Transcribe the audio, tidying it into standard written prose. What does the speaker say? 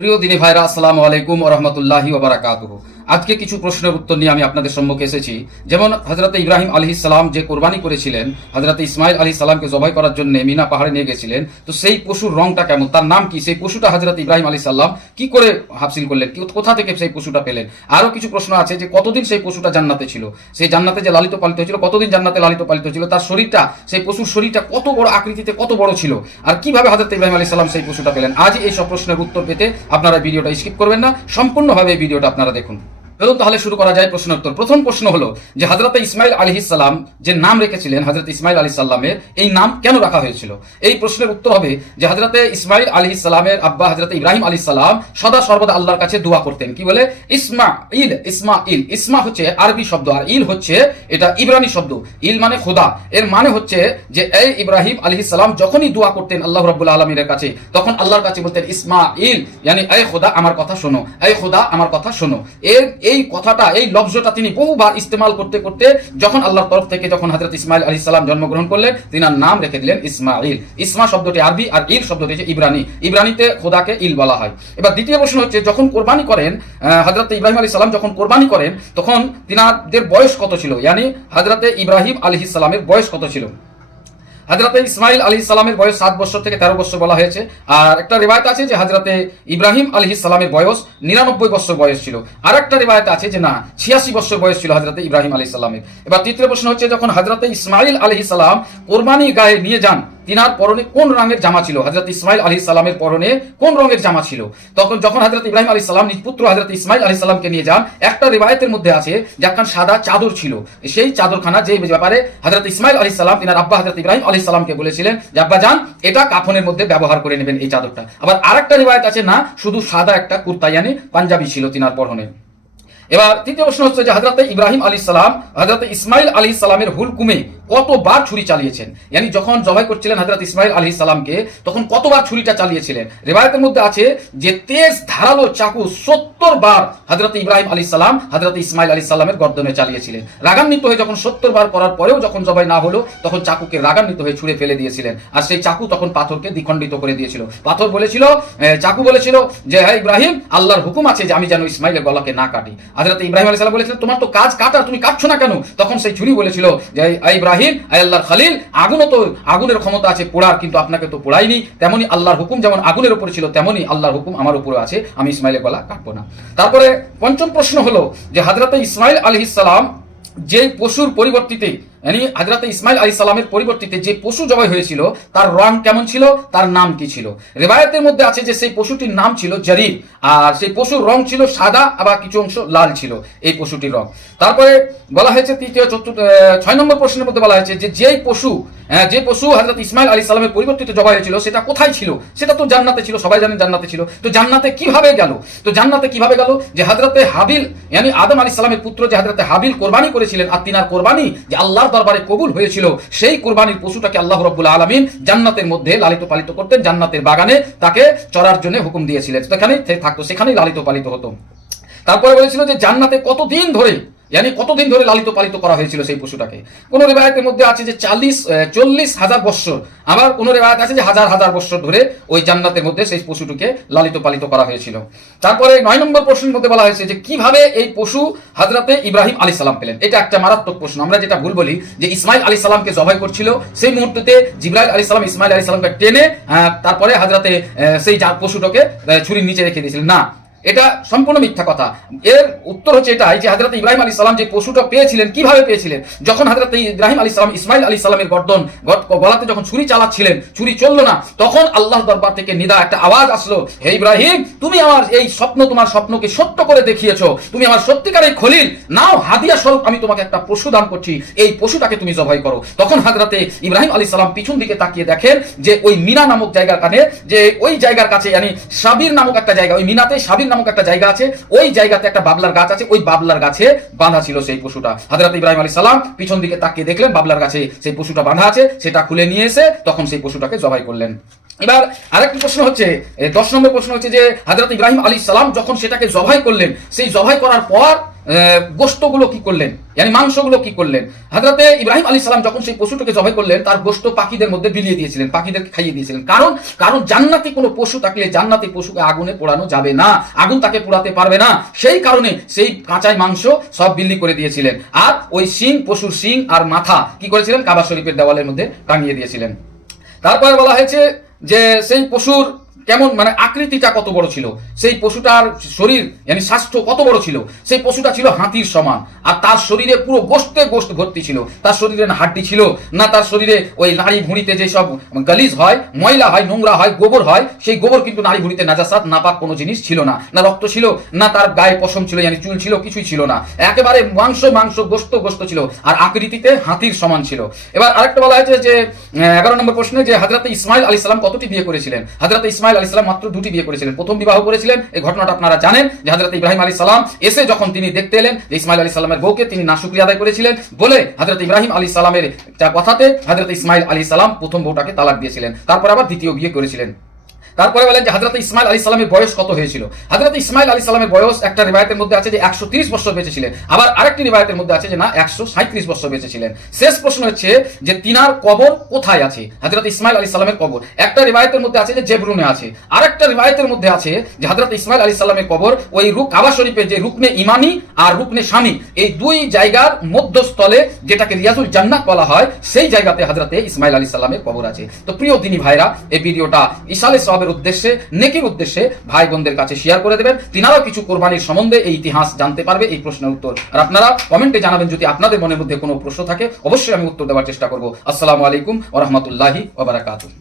প্রিয় দিনী ভাইরা, আসসালামু আলাইকুম ওয়া রাহমাতুল্লাহি ওয়া বারাকাতুহু। আজকে কিছু প্রশ্নের উত্তর নিয়ে আমি আপনাদের সম্মুখে এসেছি। যেমন হযরত ইব্রাহিম আলাইহিস সালাম যে কোরবানি করেছিলেন, হযরত ইসমাইল আলাইহিস সালামকে জবাই করার জন্য মিনা পাহাড়ে নিয়ে গেছিলেন, তো সেই পশুর রংটা কেমন, তার নাম কি, সেই পশুটা হযরত ইব্রাহিম আলাইহিস সালাম কি করে হাসিল করলেন, কোথা থেকে সেই পশুটা পেলেন। আরো কিছু প্রশ্ন আছে যে কতদিন সেই পশুটা জান্নাতে ছিল, সেই জান্নাতে যে লালিত পালিত হয়েছিল, কতদিন জান্নাতে লালিত পালিত ছিল, তার শরীরটা, সেই পশুর শরীরটা কত বড় আকৃতিতে, কত বড় ছিল, আর কিভাবে হযরত ইব্রাহিম আলাইহিস সালাম সেই পশুটা পেলেন। আজই এই সব প্রশ্নের উত্তর পেতে আপনারা ভিডিওটা স্কিপ করবেন না, সম্পূর্ণভাবে এই ভিডিওটা আপনারা দেখুন। চলুন তাহলে শুরু করা যায় প্রশ্ন উত্তর। প্রথম প্রশ্ন হলো যে হযরত ইসমাইল আলাইহিস সালাম যে নাম রেখেছিলেন, হযরত ইসমাইল আলাইহিস সালামের এই নাম কেন রাখা হয়েছিল। এই প্রশ্নের উত্তর হবে যে হযরত ইসমাইল আলাইহিস সালামের আব্বা হযরত ইব্রাহিম আলাইহিস সালাম সদা সর্বদা আল্লাহর কাছে দোয়া করতেন। কি বলে? ইসমাইল। ইসমাইল, ইসমা হচ্ছে আরবি শব্দ, আর ইল হচ্ছে এটা ইব্রানি শব্দ। ইল মানে খোদা, এর মানে হচ্ছে যে এই ইব্রাহিম আলাইহিস সালাম যখনই দোয়া করতেন আল্লাহ রাব্বুল আলামিনের কাছে, তখন আল্লাহর কাছে বলতেন ইসমাইল, মানে এই খোদা আমার কথা শোনো, এই খোদা আমার কথা শোনো। এই কথাটা, এই লফজটা তিনি বহুবার ইস্তেমাল করতে করতে যখন আল্লাহর তরফ থেকে যখন হযরত ইসমাইল আলাইহিস সালাম জন্মগ্রহণ করলেন, তিনার নাম রেখে দিলেন ইসমাইল। ইসমা শব্দটি আরবি, আর ইল শব্দটি হচ্ছে ইব্রানি। ইব্রানিতে খোদাকে ইল বলা হয়। এবার দ্বিতীয় প্রশ্ন হচ্ছে, যখন কোরবানি করেন হযরত ইব্রাহিম আলাইহিস সালাম যখন কোরবানি করেন, তখন তিনাদের বয়স কত ছিল, মানে হযরত ইব্রাহিম আলাইহিস সালামের বয়স কত ছিল। হযরত ইসমাইল আলাইহিস সালামের বয়স 7 বছর থেকে 13 বছর বলা হয়েছে। আর একটা রিওয়ায়াত আছে যে হযরত ইব্রাহিম আলাইহিস সালামের বয়স 99 বছর বয়স ছিল। আর একটা রিওয়ায়াত আছে যে না, 86 বছর বয়স ছিল হযরত ইব্রাহিম আলাইহিস সালামের। এবার তৃতীয় প্রশ্ন হচ্ছে, যখন হযরত ইসমাইল আলাইহিস সালাম কোরবানি গায়ে নিয়ে যান, তিনার পরনে কোন রঙের জামা ছিল। হযরত ইসমাইল আলাইহিস সালামের পরনে কোন রঙের জামা ছিল। তখন যখন হযরত ইব্রাহিম আলাইহিস সালাম নিজ পুত্র হযরত ইসমাইল আলাইহিস সালামকে নিয়ে যান, একটা রিওয়ায়াতের মধ্যে আছে যে একখান সাদা চাদর ছিল। সেই চাদরখানা, যে ব্যাপারে হযরত ইসমাইল আলাইহিস সালাম তিনার আব্বা হযরত ইব্রাহিম আলাইহিস সালামকে বলেছিলেন যে আব্বা জান, এটা কাফনের মধ্যে ব্যবহার করে নেবেন এই চাদরটা। আবার আরেকটা রিওয়ায়াত আছে না, শুধু সাদা একটা কুর্তা, মানে পাঞ্জাবি ছিল তিনার পরনে। এবার তৃতীয় প্রশ্ন হচ্ছে যে হযরত ইব্রাহিম আলাইহিস সালাম হযরত ইসমাইল আলাইহিস সালামের হুলকুমে কতবার ছুরি চালিয়েছেন, মানে যখন জবাই করছিলেন হযরত ইসমাইল আলাইহিস সালামকে, তখন কতবার ছুরিটা চালিয়েছিলেন। রিওয়ায়াতের মধ্যে আছে যে তেজ ধারালো চাকু 70 বার হযরত ইব্রাহিম আলাইহিস সালাম হযরত ইসমাইল আলাইহিস সালামের গর্দনে চালিয়েছিলেন। রাগান্বিত হয়ে যখন 70 বার করার পরেও যখন জবাই না হলো, তখন চাকুকে রাগান্বিত হয়ে ছুঁড়ে ফেলে দিয়েছিলেন। আর সেই চাকু তখন পাথরকে দ্বিখণ্ডিত করে দিয়েছিল। পাথর বলেছিল, চাকু বলেছিল যে হ্যাঁ ইব্রাহিম, আল্লাহর হুকুম আছে যে আমি যেন ইসমাইলের গলাকে না কাটি। হযরত ইব্রাহিম আলাইহিস সালাম বলেছিলেন তোমার তো কাজ কাটা, তুমি কাটছো না কেন। তখন সেই ছুরি বলেছিল যে ইব্রাহিম, আল্লাহর খলিল, আগুনও তো, আগুনের ক্ষমতা আছে পোড়ার, কিন্তু আপনাকে তো পোড়াইনি। তেমনি আল্লাহর হুকুম যেমন আগুনের উপরে ছিল, তেমনি আল্লাহর হুকুম আমার উপরে আছে, আমি ইসমাইলের গলা কাটবো না। তারপরে পঞ্চম প্রশ্ন হলো যে হযরত ইসমাইল আলাইহিস সালাম যে পশুর পরিবর্তিতে, মানে হযরত ইসমাইল আলাইহিস সালামের পরিবর্তিতে যে পশু জবাই হয়েছিল, তার রং কেমন ছিল, তার নাম কি ছিল। রিওয়ায়াতের মধ্যে আছে যে সেই পশুটির নাম ছিল জারির, আর সেই পশুর রং ছিল সাদা, আবার কিছু অংশ লাল ছিল এই পশুটির রং। তারপরে বলা হয়েছে তৃতীয়, চতুর্থ, 6 নম্বর প্রশ্নের মধ্যে বলা হয়েছে যে যে পশু হযরত ইসমাইল আলাইহিস সালামের পরিবর্তিত জবাই হয়েছিল, সেটা কোথায় ছিল। সেটা তো জান্নাতে ছিল, সবাই জানেন জান্নাতে ছিল। তো জান্নাতে কিভাবে গেল, যে হযরত হাবিল, মানে আদম আলাইহিস সালামের পুত্র যে হযরত হাবিল কোরবানি করেছিলেন, আর তিনার কোরবানি যে আল্লাহর দরবারে কবুল হয়েছিল, সেই কোরবানির পশুটাকে আল্লাহ রাব্বুল আলামিন জান্নাতের মধ্যে লালিত পালিত করতেন। জান্নাতের বাগানে তাকে চরার জন্য হুকুম দিয়েছিলেন, সেখানেই থাকতো, সেখানেই লালিত পালিত হতো। তারপরে বলেছিল যে জান্নাতে কতদিন ধরে লালিত পালিত করা হয়েছিল সেই পশুটাকে। কোন রিওয়ায়াতের মধ্যে আছে যে 40,000 বছর, আবার কোন রিওয়ায়াত আছে যে হাজার হাজার বছর ধরে ওই জান্নাতের মধ্যে সেই পশুটিকে লালিত পালিত করা হয়েছিল। তারপরে 9 নম্বর প্রশ্নের মধ্যে বলা হয়েছে যে কিভাবে এই পশু হযরতে ইব্রাহিম আলাইহিস সালাম পেলেন। এটা একটা মারাত্মক প্রশ্ন। আমরা যেটা ভুল বলি যে ইসমাইল আলাইহিস সালামকে জবাই করছিল, সেই মুহূর্তে জিবরাইল আলাইহিস সালাম ইসমাইল আলাইহিস সালামকে টেনে তারপরে হযরতে সেই পশুটাকে ছুরির নিচে রেখে দিয়েছিলেন। না, এটা সম্পূর্ণ মিথ্যা কথা। এর উত্তর হচ্ছে এটাই যে হযরত ইব্রাহিম আলাইহিস সালাম যে পশুটা পেয়েছিলেন, কিভাবে পেয়েছিলেন। যখন হযরত ইব্রাহিম আলাইহিস সালাম ইসমাইল আলাইহিস সালামের গলাতে যখন ছুরি চালাচ্ছিলেন, ছুরি চললো না, তখন আল্লাহর দরবার থেকে নিদা, একটা আওয়াজ আসলো, হে ইব্রাহিম, তুমি আমার এই স্বপ্ন, তোমার স্বপ্নকে সত্য করে দেখিয়েছো, তুমি আমার সত্যিকারের খলিল, নাও হাদিয়া স্বরূপ আমি তোমাকে একটা পশু দান করছি, এই পশুটাকে তুমি জবাই করো। তখন হযরত ইব্রাহিম আলাইহিস সালাম পিছন দিকে তাকিয়ে দেখেন যে ওই মিনা নামক জায়গার কাছে, যে ওই জায়গার কাছে, মানে সাবির নামক একটা জায়গা, ওই মিনাতে সাবির নামক একটা জায়গা আছে, ওই জায়গাতে একটা বাবলার গাছ আছে, ওই বাবলার গাছে বাঁধা ছিল সেই পশুটা। হযরত ইব্রাহিম আলাইহিস সালাম পিছন দিকে তাকিয়ে দেখলেন বাবলার গাছে সেই পশুটা বাঁধা আছে, সেটা খুলে নিয়ে এসে তখন সেই পশুটাকে জবাই করলেন। এবার আরেকটি প্রশ্ন হচ্ছে, 10 নম্বর প্রশ্ন হচ্ছে যে হযরত ইব্রাহিম আলাইহিস সালাম যখন সেটাকে জবাই করলেন, সেই জবাই করার পর গোশতগুলো কি করলেন, yani মাংসগুলো কি করলেন। হযরতে ইব্রাহিম আলাইহিস সালাম যখন সেই পশুটাকে জবাই করলেন, তার গোশত পাখিদের মধ্যে বিলিয়ে দিয়েছিলেন, পাখিদেরকে খাইয়ে দিয়েছিলেন। কারণ জান্নাতি কোনো পশু থাকলে জান্নাতি পশুকে আগুনে পোড়ানো যাবে না, আগুন তাকে পোড়াতে পারবে না। সেই কারণে সেই কাঁচাই মাংস সব বিলি করে দিয়েছিলেন। আর ওই শিং, পশুর শিং আর মাথা কি করেছিলেন, কাবা শরীফের দেওয়ালের মধ্যে টাঙিয়ে দিয়েছিলেন। তারপরে বলা হয়েছে যে সেই পশুর কেমন মানে আকৃতিটা কত বড় ছিল, সেই পশুটার শরীর yani স্বাস্থ্য কত বড় ছিল। সেই পশুটা ছিল হাতির সমান, আর তার শরীরে পুরো গোশতে গোশত ভর্তি ছিল। তার শরীরে না হাড্ডি ছিল, না তার শরীরে ওই নাড়ি ভুঁড়িতে যে সব গালিজ হয়, ময়লা হয়, নোংরা হয়, গোবর হয়, সেই গোবর কিন্তু নাড়ি ভুঁড়িতে নাজাসাত নাপাক কোনো জিনিস ছিল না, না রক্ত ছিল, না তার গায়ে পশম ছিল yani চুল ছিল, কিছুই ছিল না। একেবারে মাংস গোশত ছিল, আর আকৃতিতে হাতির সমান ছিল। এবার আরেকটা বলা হয়েছে যে 11 নম্বর প্রশ্নে যে হযরতে ইসমাইল আলাইহিস সালাম কতটি বিয়ে করেছিলেন। হযরতে ইসমাইল আলাইহিস সালাম মাত্র 2টি বিয়ে করেছিলেন। প্রথম বিবাহ করেছিলেন, এই ঘটনাটা আপনারা জানেন যে হযরতে ইব্রাহিম আলাইহিস সালাম এসে যখন তিনি দেখতে এলেন যে ইসমাইল আলাইহিস সালামের বউকে, তিনি নাশুকরিয়া আদায় করেছিলেন বলে হযরতে ইব্রাহিম আলাইহিস সালামের কথাতে হযরতে ইসমাইল আলাইহিস সালাম প্রথম বউটাকে তালাক দিয়েছিলেন, তারপর আবার দ্বিতীয় বিয়ে করেছিলেন। তারপরে বলেন যে হযরত ইসমাইল আলাইহিস সালামের বয়স কত হয়েছিল। হযরত ইসমাইল আলাইহিস সালামের বয়স একটা রিওয়ায়াতের মধ্যে আছে যে 130 বছর বেঁচে ছিলেন, আবার আরেকটি রিওয়ায়াতের মধ্যে আছে যে না 137 বছর বেঁচে ছিলেন। শেষ প্রশ্ন হচ্ছে যে তিনার কবর কোথায় আছে, হযরত ইসমাইল আলাইহিস সালামের কবর। একটা রিওয়ায়াতের মধ্যে আছে যে জেবরুনে আছে, আরেকটা রিওয়ায়াতের মধ্যে আছে যে হযরত ইসমাইল আলাইহিস সালামের কবর ওই কাবা শরীফের যে রুকনে ইমানি আর রুকনে শামি, এই দুই জায়গার মধ্যস্থলে যেটাকে রিয়াজুল জান্নাত বলা হয়, সেই জায়গাতে হযরত ইসমাইল আলাইহিস সালামের কবর আছে। তো প্রিয় দিনী ভাইরা, এই ভিডিওটা ইসালে সওয়াবের উদ্দেশ্যে, নেকির উদ্দেশ্যে ভাই বোনদের কাছে শেয়ার করে দেবেন, তিনারাও কিছু কোরবানির সম্বন্ধে এই ইতিহাস জানতে পারবে, এই প্রশ্নের উত্তর। আর আপনারা কমেন্টে জানাবেন যদি আপনাদের মনের মধ্যে কোনো প্রশ্ন থাকে, অবশ্যই আমি উত্তর দেওয়ার চেষ্টা করব। আসসালামু আলাইকুম ওয়া রাহমাতুল্লাহি ওয়া বারাকাতুহু।